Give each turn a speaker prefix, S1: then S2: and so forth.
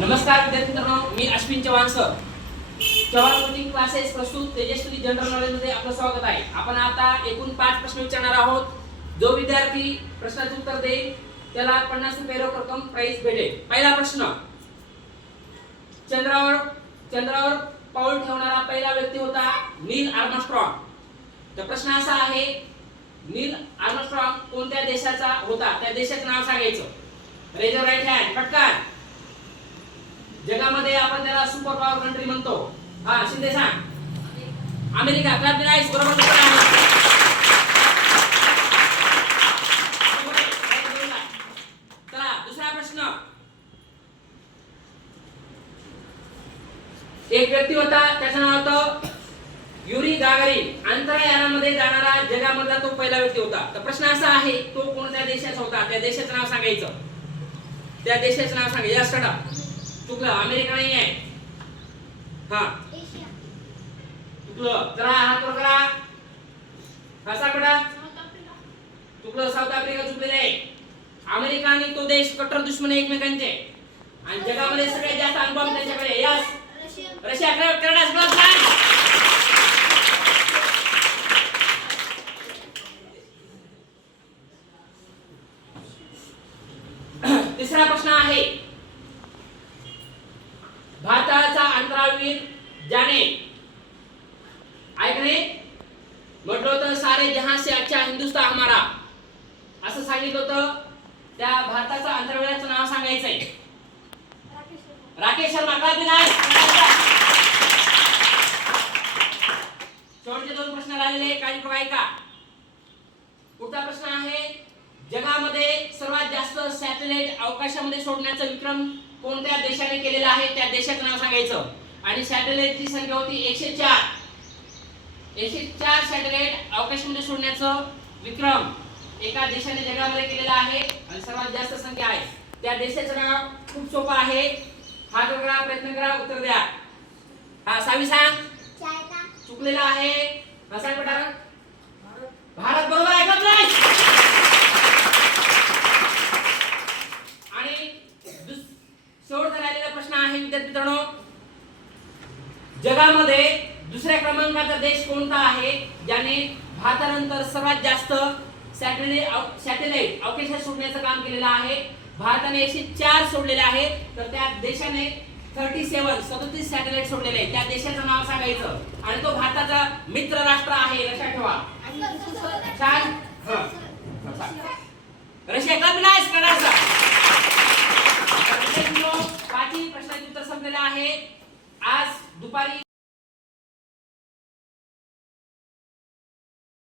S1: नमस्कार विद्यार्थी मित्रांनो. मी Ashwin Chavan sir Chavan coaching classes प्रस्तुत तेजस्वी जनरल नॉलेजमध्ये आपलं स्वागत आहे. आपण आता एकूण पाच प्रश्न विचारणार आहोत. जो विद्यार्थी प्रश्नाचे उत्तर देईल त्याला पन्नास रुपये रोख रक्कम प्राइस भेटेल. पहिला प्रश्न. चंद्रावर चंद्रावर पाऊल ठेवणारा पहिला व्यक्ती होता नील आर्मस्ट्रॉंग. तर प्रश्न असा आहे नील आर्मस्ट्रॉंग कोणत्या देशाचा होता? त्या देशाचं नाव सांगायचं. रेजर राईट हँड पटकन. जगामध्ये आपण त्याला सुपर पॉवर कंट्री म्हणतो. हा शिंदे सांग. अमेरिका क्लब राईस बरोबर? चला दुसरा प्रश्न. एक व्यक्ती होता त्याचं नाव होतं युरी गागारीन अंतरयानामध्ये जाणारा जगामधला तो पहिला व्यक्ती होता. तर प्रश्न असा आहे तो कोणत्या देशाचा होता? त्या देशाचं नाव सांगायचं. त्या देशाचं नाव सांगायचं या स्टार्ट चुकलं अमेरिका नाही आहे हा. चुकलं जरा हात वर करा. कसा कडा चुकलं साऊथ आफ्रिका चुकलेलं आहे. अमेरिका आणि तो देश कट्टर दुश्मन एकमेकांचे. आणि जगामध्ये सगळ्यात जास्त अनुभव त्यांच्याकडे. यस रशिया कॅनडा सगळं तिसरा प्रश्न आहे भारताचा अंतराळवीर ज्याने ऐकणे? म्हटलं होतं सारे जहां से अच्छा हिंदुस्तान हमारा. असं सांगितलं होतं. त्या भारताचं अंतर्वेळाचं नाव सांगायचंय. राकेश शर्मा का दिलाय शेवटचे दोन प्रश्न राहिलेले. काही ऐका. पुढचा प्रश्न आहे जगामध्ये सर्वात जास्त सॅटेलाइट अवकाशामध्ये सोडण्याचा विक्रम कोणत्या देशाने केलेला आहे? त्या देशाचं नाव सांगायचं. आणि सॅटेलाइटची संख्या होती एकशे चार. एकशे चार सॅटेलाइट अवकाशामध्ये सोडण्याचं विक्रम एका देशाने जगामध्ये केलेला आहे आणि सर्वात जास्त संख्या आहे. त्या देशाचं नाव खूप सोपं आहे. वर करा प्रयत्न करा उत्तर द्या. हा सावी सांग. चुकलेला आहे. हा सांग बेटा भारत बरोबर ऐकत नाही आणि दुस- शेवटचा राहिलेला प्रश्न आहे विद्यार्थी मित्रांनो जगामध्ये दुसऱ्या क्रमांकाचा देश कोणता आहे? ज्याने भारतानंतर सर्वात जास्त सॅटेलाइट सॅटेलाइट अवकाशात सोडण्याचं काम केलेलं आहे. भारताने एकशे चार सोडलेले आहेत तर त्या देशाने थर्टी सेवन सदतीस सॅटेलाइट सोडलेले आहेत. त्या देशाचं नाव सांगायचं. आणि तो भारताचा मित्र राष्ट्र आहे. लक्षात ठेवा. रशिया कप नाईस करायचा पाचही प्रश्नाचे उत्तर संपलेलं आहे. आज do país.